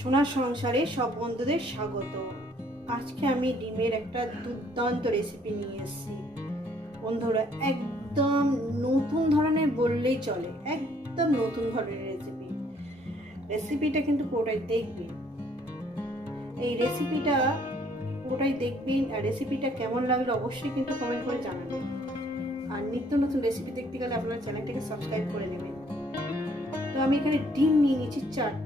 সোনার সংসারে সব বন্ধুদের স্বাগত। আজকে আমি ডিমের একটা দুর্দান্ত রেসিপি নিয়ে এসেছি। বন্ধুরা, একদম নতুন ধরনের বললেই চলে, একদম নতুন ধরনের রেসিপি রেসিপিটা কিন্তু পুরোটাই দেখবেন। এই রেসিপিটা পুরোটাই দেখবেন আর রেসিপিটা কেমন লাগল অবশ্যই কিন্তু কমেন্ট করে জানাবেন। আর নিত্য নতুন রেসিপি দেখতে গেলে আপনার চ্যানেলটাকে সাবস্ক্রাইব করে নেবেন। তো আমি এখানে ডিম নিয়ে নিয়েছি চারটি।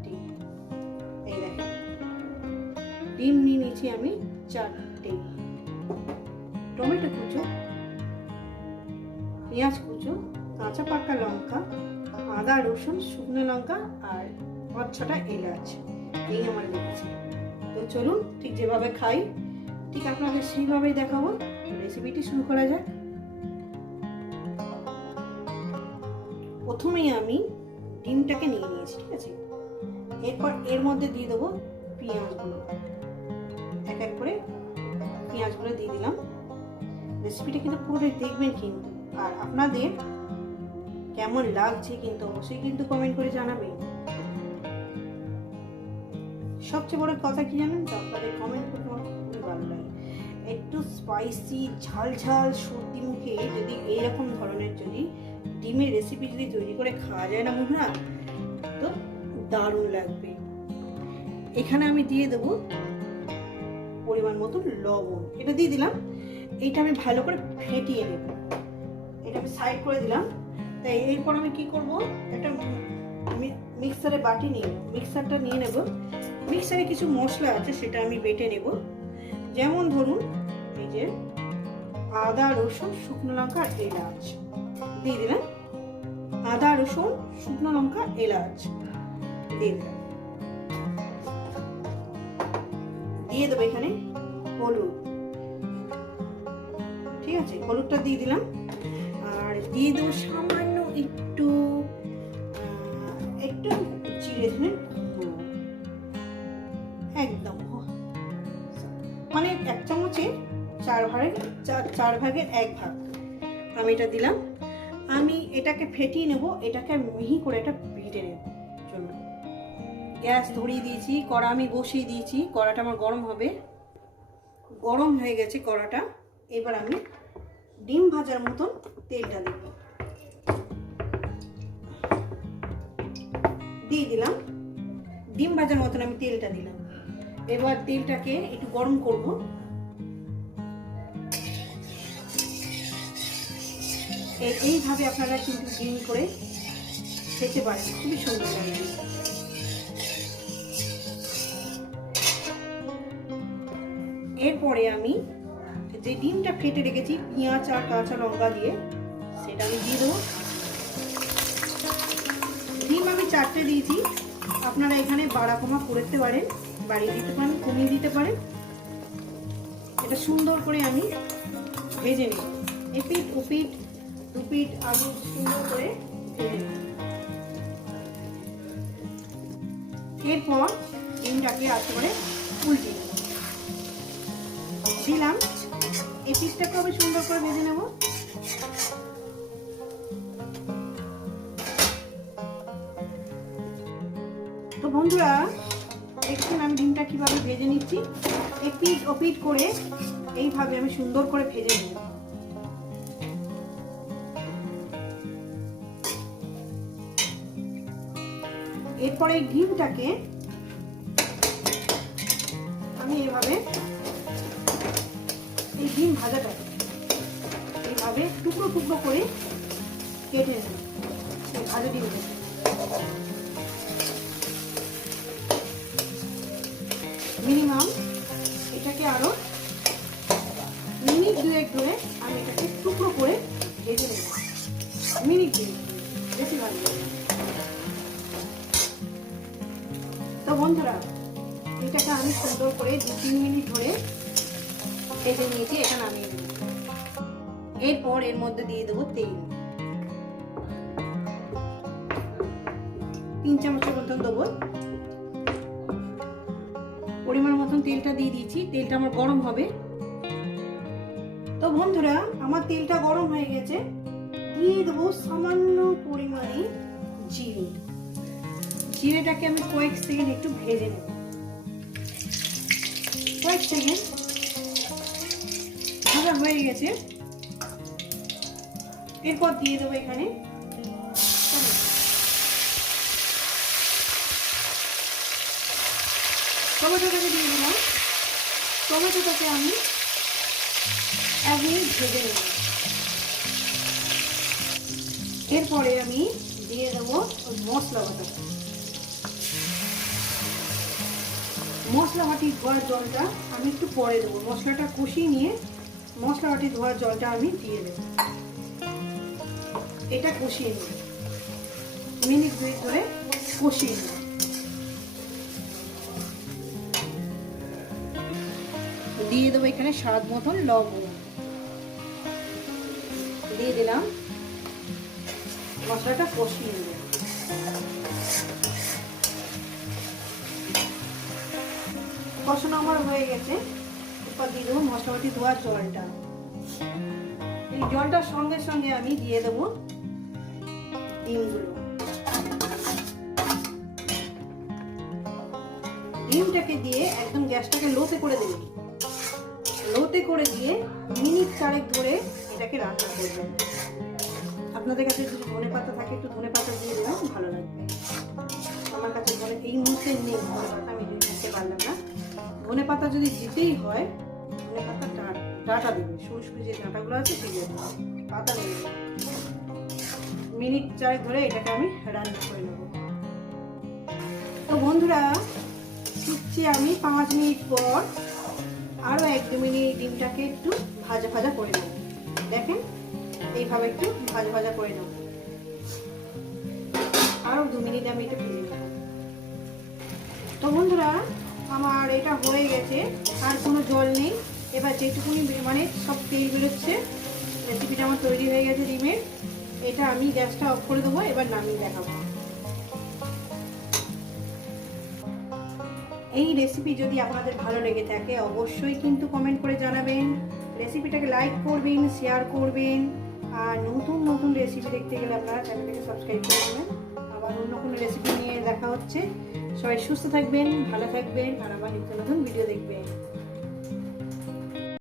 ডিম নিয়ে নিয়েছি আমি চারটে। টমেটো কুচো, পেঁয়াজ কুচো, কাঁচা পাকা লঙ্কা, আদা, রসুন, শুকনো লঙ্কা আর পাঁচ ছটা এলাচ। এই আমার লেগেছে। তো চলুন ঠিক যেভাবে খাই, ঠিক আপনাদের সেইভাবেই দেখাবো। রেসিপিটি শুরু করা যাক। প্রথমেই আমি ডিমটাকে নিয়ে নিয়েছি, ঠিক আছে? এরপর এর মধ্যে দিয়ে দেবো পেঁয়াজগুলো। এক এক করে পেঁয়াজগুলো দিয়ে দিলাম। রেসিপিটা কিন্তু পুরোটাই দেখবেন কিন্তু। আর আপনাদের কেমন লাগছে কিন্তু অবশ্যই কিন্তু কমেন্ট করে জানাবেন। সবচেয়ে বড় কথা কি জানেন? তো আপনাদের কমেন্ট করতে আমার খুবই ভালো লাগে। একটু স্পাইসি ঝাল ঝাল, সর্দি মুখে যদি এইরকম ধরনের যদি ডিমের রেসিপি যদি তৈরি করে খাওয়া যায় না বন্ধুরা তো দারুণ লাগবে। এখানে আমি দিয়ে দেবো পরিমাণ মতো লবণ। এটা দিয়ে দিলাম। এইটা আমি ভালো করে ফেটিয়ে নেব। এটা আমি সাইড করে দিলাম। তাই এরপর আমি কি করব? একটা মিক্সারে বাটি নিয়ে মিক্সারটা নিয়ে নেব। মিক্সারে কিছু মশলা আছে, সেটা আমি বেটে নেব। যেমন ধরুন, এই যে আদা, রসুন, শুকনো লঙ্কা, এলাচ। দিয়ে দিলাম। আদা, রসুন, শুকনো লঙ্কা, এলাচ। দিয়ে দিলাম। দিয়ে দেবো এখানে হলুদ। ঠিক আছে, হলুদটা দিয়ে দিলাম। আর দিয়ে দেবো সামান্য একটু একটু চিড়ে ধরে একদম মানে এক চামচে চার ভাগের চার ভাগের এক ভাগ। আমি এটা দিলাম। আমি এটাকে ফেটিয়ে নেব, এটাকে মিহি করে এটা বেটে নেব। গ্যাস ধরিয়ে দিয়েছি, কড়া আমি বসিয়ে দিয়েছি, কড়াটা আমার গরম হবে। গরম হয়ে গেছে কড়াটা। এবার আমি ডিম ভাজার মতন তেলটা দেব দিয়ে দিলাম। ডিম ভাজার মতন আমি তেলটা দিলাম। এবার তেলটাকে একটু গরম করব। এইভাবে আপনারা কিন্তু ডিম করে খেতে পারেন। খুবই সুন্দর লাগে। এরপরে আমি যে ডিমটা ফেটে রেখেছি, পেঁয়াজ আর কাঁচা লঙ্কা দিয়ে, সেটা আমি দিয়ে দেবো। ডিম আমি চারটে দিয়েছি। আপনারা এখানে বাড়া কমা করতে পারেন বাড়িয়ে দিতে পারেন কমিয়ে দিতে পারেন। এটা সুন্দর করে আমি ভেজে নিই এপিট উপিট দুপিট আলু সুন্দর করে ভেজে নিই এরপর ডিমটাকে আস্তে করে উল্টে নেব। দিলাম। এই পিসটাকে আমি সুন্দর করে ভেজে নেব। তো বন্ধুরা, দেখছেন আমি ডিমটা কীভাবে ভেজে নিচ্ছি? এক পিট ও ওপিট করে এইভাবে আমি সুন্দর করে ভেজে নেব। এরপরে ডিমটাকে আমি এভাবে ডিম ভাজাটা এইভাবে টুকরো টুকরো করে কেটে নেব। এই ভাজা মিনিমাম এটাকে আরও মিনিট দুয়েক ধরে আমি এটাকে টুকরো করে ভেজে নেব। মিনিট দুয়েক বেশি ভালো তো বন্ধুরা, এটাকে আমি সুন্দর করে দু তিন মিনিট ধরে ভেজে নিয়েছি এটা নামিয়ে নেব এরপর এর মধ্যে দিয়ে দেবো তেল। তিন চামচের মতন দেবো। পরিমাণ মতন তেলটা দিয়ে দিয়েছি। তেলটা আমার গরম হবে। তো বন্ধুরা, আমার তেলটা গরম হয়ে গেছে। দিয়ে দেবো সামান্য পরিমাণে জিরে। জিরেটাকে আমি কয়েক সেকেন্ড একটু ভেজে নেব। কয়েক সেকেন্ড। হয়ে গেছে। এরপর দিয়ে দেবো এখানে। টমেটোটাকে দিয়ে দিলাম। টমেটোটাকে আমি ভেজে নেব। এরপরে আমি দিয়ে দেবো মশলা মশলা বাটি জলটা আমি একটু পরে দেবো। মশলাটা কষিয়ে নিয়ে মশলা বাটি ধোয়ার জলটা আমি দিয়ে দেবো। এটা কষিয়ে নিই। মিনিট দুই ধরে কষিয়ে নিই। দিয়ে দেবো এখানে স্বাদ মতন লবণ। দিয়ে দিলাম। মশলাটা কষিয়ে নেব কষানো আমার হয়ে গেছে। এরপর দিয়ে দেবো, মশলাপাতি ধোয়ার জলটা। এই জলটার সঙ্গে সঙ্গে আমি দিয়ে দেবো ডিমগুলো। ডিমটাকে দিয়ে একদম গ্যাসটাকে লোতে করে দেবে। লোতে করে দিয়ে মিনিট চারেক ধরে এটাকে রান্না করবেন আপনাদের কাছে যদি ধনে পাতা থাকে, একটু ধনে পাতা দিয়ে দিলাম ভালো লাগবে। আমার কাছে ধনে এই মুহূর্তে নেই, ধনে পাতা আমি দিতে পারলাম না। ধনে পাতা যদি দিতেই হয় ডাঁটা দেবে সরু সরু যে ডাঁটাগুলো আছে সেগুলো। পাতা নেই মিনিট চারেক ধরে এটাকে আমি রান্না করে নেব। তো বন্ধুরা শিখছি আমি পাঁচ মিনিট পর আরও এক দু মিনিট ডিমটাকে একটু ভাজা ভাজা করে নেব। দেখেন, এইভাবে একটু ভাজা ভাজা করে নেব। আরও দু মিনিট আমি এটা ভেজে নেব। তো বন্ধুরা, আমার এটা হয়ে গেছে, আর কোনো জল নেই। এবার যেটুকুনি মানে সব তেল বেরোচ্ছে রেসিপিটা আমার তৈরি হয়ে গেছে ডিমের এটা আমি গ্যাসটা অফ করে দেবো, এবার নামিয়ে দেখাবো। এই রেসিপি যদি আপনাদের ভালো লেগে থাকে, অবশ্যই কিন্তু কমেন্ট করে জানাবেন। রেসিপিটাকে লাইক করবেন শেয়ার করবেন, আর নতুন নতুন রেসিপি দেখতে গেলে আপনারা চ্যানেলটাকে সাবস্ক্রাইব করে দেবেন আবার অন্য কোনো রেসিপি নিয়ে দেখা হচ্ছে। সবাই সুস্থ থাকবেন, ভালো থাকবেন, আর আবার নিত্য নতুন ভিডিও দেখবেন।